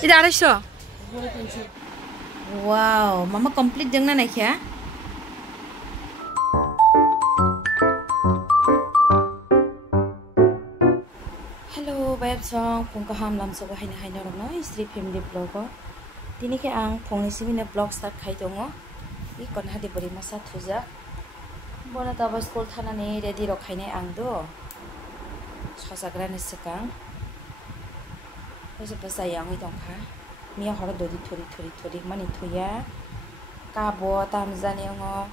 Ini ada so. Wow, mama complete dengan naik ya. Hello, bayar song. Pungka ham lam so bahai na rono. Istri family vlog. Dini ke ang pungni sini vlog start kai dongo. Ikon hadi beri masa tuja. Bona taba school thana ni ready ro khai ne ang do. Sosagra ni sekang. Bisa bahasa yang itu kan, mia hara dodi thori mani thuya, kabo tamzani ngo,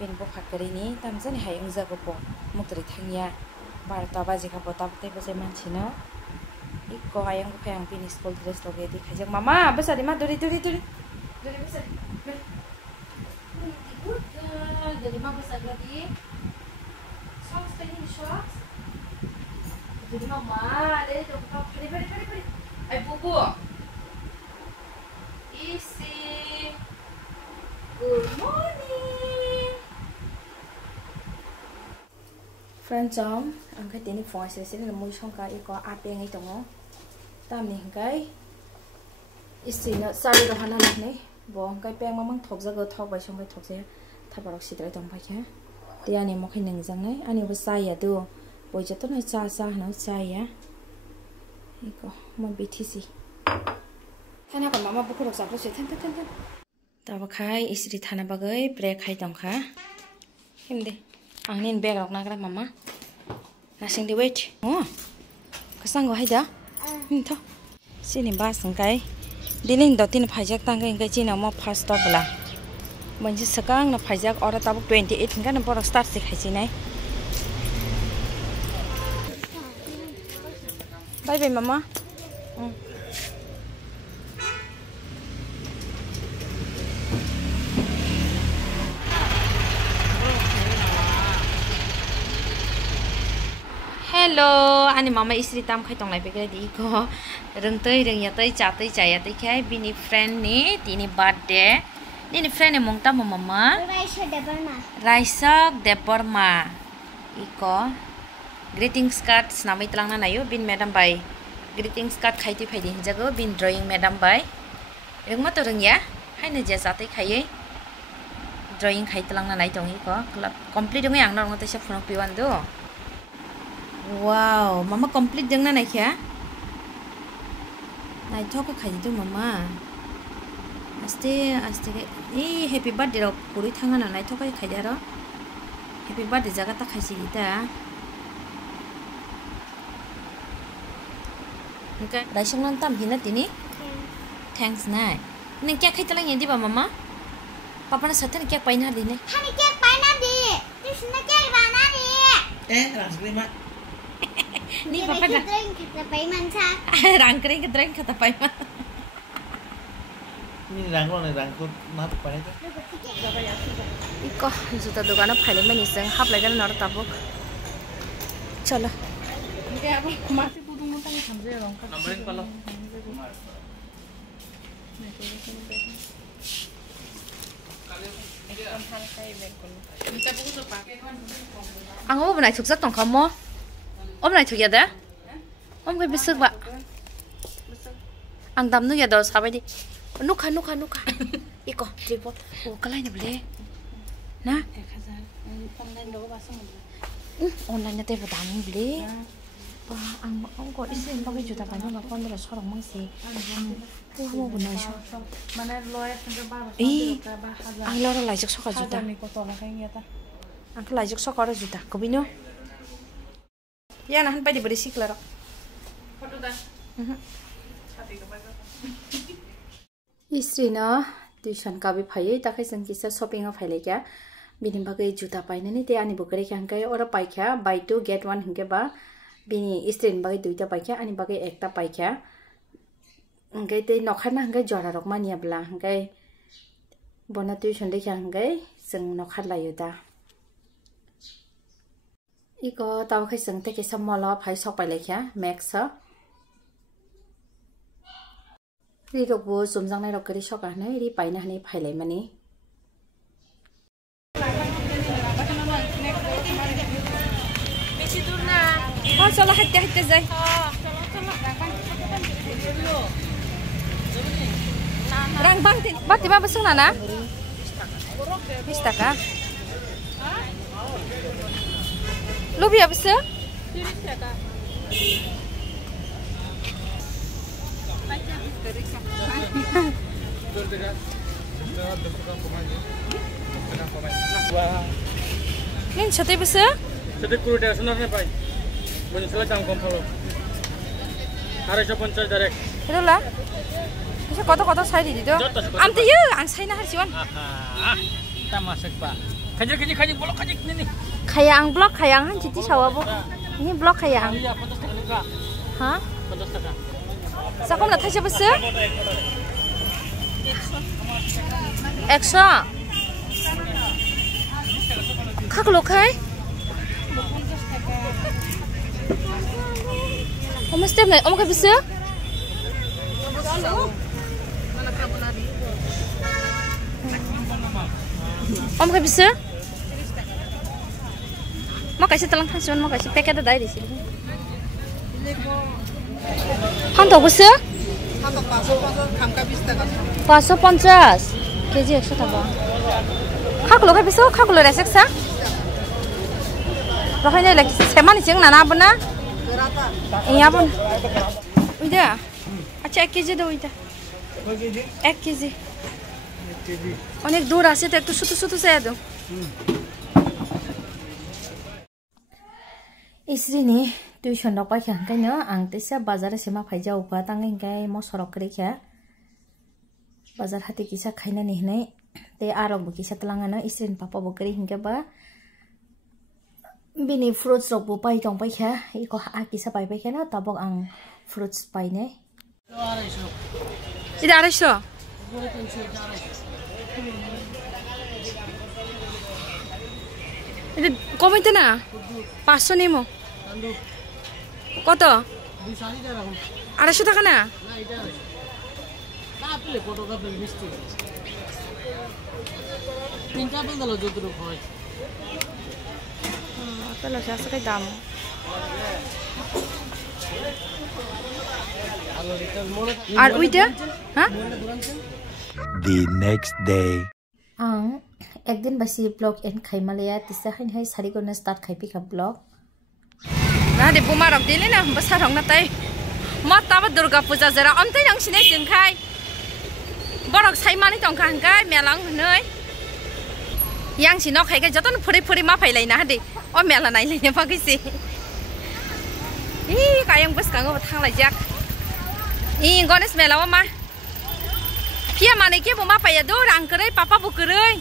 binbo fakari ni tamzani hai angza gopo, mukri thangya, bar taba jika bota bete bahasa mancina, ikko ayang buka yang pini school dress loge di kajang mama bahasa di mah dori bahasa, jadi mah bahasa lagi, socks tadi socks, jadi mama dari tu buka peri. Ay, bubu. Isi. Good morning. Friends, ang kati ni phone sila na mui song ka iko ape ngay tongo. Tam ni hangkay. Isi na sari ro hana ni. Bo hangkay peng mamang thok jago thok bai song bai thok se thabarok sidra tong bai kha. Te ani mo khin nang jang nai ani bo sai ya do. Boi jato na cha na sai ya. Iko mau BTC. Thana kon mama buku rok saklo se than. Taba khai isri thana bagai break khai dong kha. Himde. Angnin bag rok nagra mama. Nasing di wait. Oh. Kasang go haida. Tho. Sini ba sangkai. Diling do tin phajak tang kai china mo first stop la. Manji sakang na phajak ora tabuk 28 hingga na borok start se khai sinai. Bye bye mama. Hello, ani mama istri tam khai tong lai begre di ko. Rengtei reng yatai chatai chaya tai khai bini friend ni tini birthday. Ni friend ni mongta mama. Raisak Deparma. Iko greetings card namai telangna nayo bin madam bai greetings card khaiti phaidi jago bin drawing madam bai rengma to reng ya haina je satai khaiye drawing khai telangna nai tongi ko complete dong yang nang te se phone piwan do. Wow, mama complete dong na nai kya nai thok khai do mama aste e happy birthday ro puri thanga na nai thok khai da ro happy birthday jaga ta khaisi ta. Okay. Raisong lang tam hinat ini. Thanks na. Neng kya khai talang hindi ba mama? Papa na satan kya paina di ne. Hani kya paina di. Tisna kya bana di. Rangkring mak. Ni papa na. Drink kita paiman sa. Rangkring kata paiman. Ni rangkong ni rangkut mat paina tu. Iko juta dukana phaile mani sang hap lagan nor tabuk. Chalo. Ni apa masih Nambahin kalau ang ôm này thuộc rất tổng không mô ôm này thuộc gì đấy ôm cái bít sức vậy ang đâm nước gì đó sao vậy đi nút khăn iko tripod cái này nhập lệ na online na tayo dami beli ang ko isin bagay juta pa nung ako nila sorong mangsi mo bunay siya ang loro lajak soka juta ang lajak soka ro juta kubino yan nahan pa di beri siklaro istri na tuition ka bi phaye ta khai sang kisa shopping of phale kya bini bagay juta paina ni te ani bukare kya kai ora paikya buy 2 get 1 hinge ba bini istrin bagai duita paikya ani bagai ekta paikya ngai te nokhana ngai jora rok mania bla ngai bona tuition de kya ngai seng nokhat layu da iko taw khai seng te ke samola phai sok pai lekya max ha ri rok bo somjang nai rok kari sok ha nai ri paina hani phai lai mani चलो हटते हटते जाए bakti ba beseng nana? 20 taka. Lubia beseng? 30 taka. Ini sate beseng? Sate kuru dia senar nih pai. Menyusul jam kompalo. 250 direct. Itulah. Bisa kotor-kotor saya di situ. Amti ya, ansai nah harjuan. Kita masak pak. Kaji blok kaji ini. Kayang blok kayangan jadi sawa bu. Ini blok kayang. Iya 50 taka juga. Hah? 50 taka. Sakom lah tasya beseng? 100. Kak lo kai? Om step nih, om kai beseng? Om kai beseng? Mau kasih telang kasihan, mau kasih paket ada di sini. Hantu beseng? Hantu 550 kamka 20 taka. 550 kg 100 taka. Kak lo kai beseng? Kak lo resek sa? Rohnya lagi seman sih nana apa na? Iya pun. Udah. Acha 1 kg do udah. 1 kg. অনেক দূর আছে তো একটু ছোট ছোট চাই দাও ইসরিনি tuition rock পাইখা কাইনো আং তেসা বাজারে সেমা ফাইজা উকা তাঙ্গাই গাই ম সরক করেখা বাজার হাতে কিসা খাইনা নিহনাই te arok bu kisa telangana isrin papa bu kari hingga ba bini fruits rok bu pai tong paikha iko a kisa pai paikha na tabok ang fruits pai ne ida 250 এটা কমাইতে না 500 নেমো কত 250 টাকা না আপেল কত apple মিষ্টি তিনটা apple দাও যতটুকু হয় আপেল আছে আসলে দাম আর ওইটা হ্যাঁ The next day ang ekdin basi blog en khaimalaya tisa hain hai sarigona start khaipi kha blog na de buma rok dile na basa rong na tai ma ta ba durga puja jara amtai nang sinai jing khai borok saimani tong khang kai melang hnoi yang si nok khai ga joton phuri ma phai lai na de o mela nai lai ne ba ki si kayang bus kang thang lai jak gones mela wa ma Pia mana ke buma paya do rang kerai papa bu kerai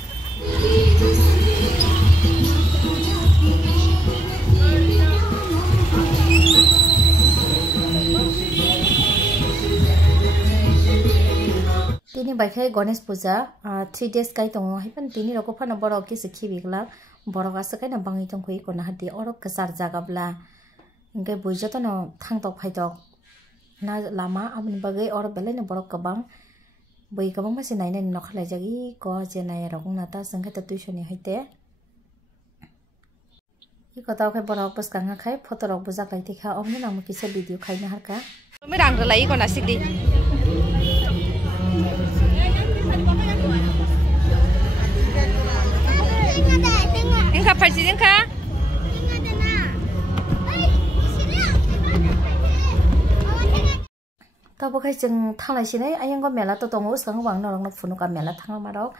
Tini bagai Ganesh Puja 3 days kai tongo hipan tini roko phana borok ke sikhi bigla borok asa kai na bangi tong khoi ko na hadi orok kasar jaga bla ingai buijo to no thang tok phai tok na lama abni bagai orok belai na borok kabang bui kabang masih naik nih nok lagi jadi ko jenai rokung nata sengket tujuan ni hite. Iko tahu kai borok pas kanga kai foto rok bujak lagi tikha omni namu kisah video kai na harka. Kami rang relai ko nasik di. Engkau pergi engkau? Tao bakal jeng thang lai sini ayang ko mela to tongo sang wang norong na funu ka mela thang marok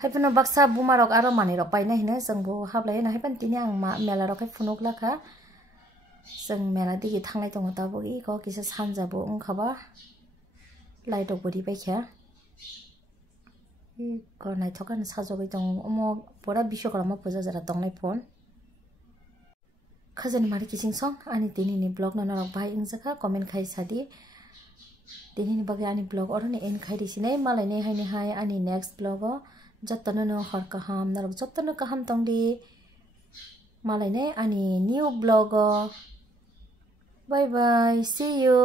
hai pun baksa bu marok aro mani rok pai na hine sang bu hab lai na hai pan tini ang ma mela rok hai funuk la ka sang mela di ki thang lai tongo ta bu i ko kisa sanja bu ong khaba lai dok bodi pai kha ko nai thokan sajo bai tong omo pora bishokarma puja jara tong lai phone khajani mari kising song ani tini ni blog na norok bai ing jaka comment khai sadi Tini ni bagi ani blog orang ni en khai di sini malai ni hai ani next blog o jatana no har kaham narok jatana kaham tong di malai ni ani new blog o bye bye see you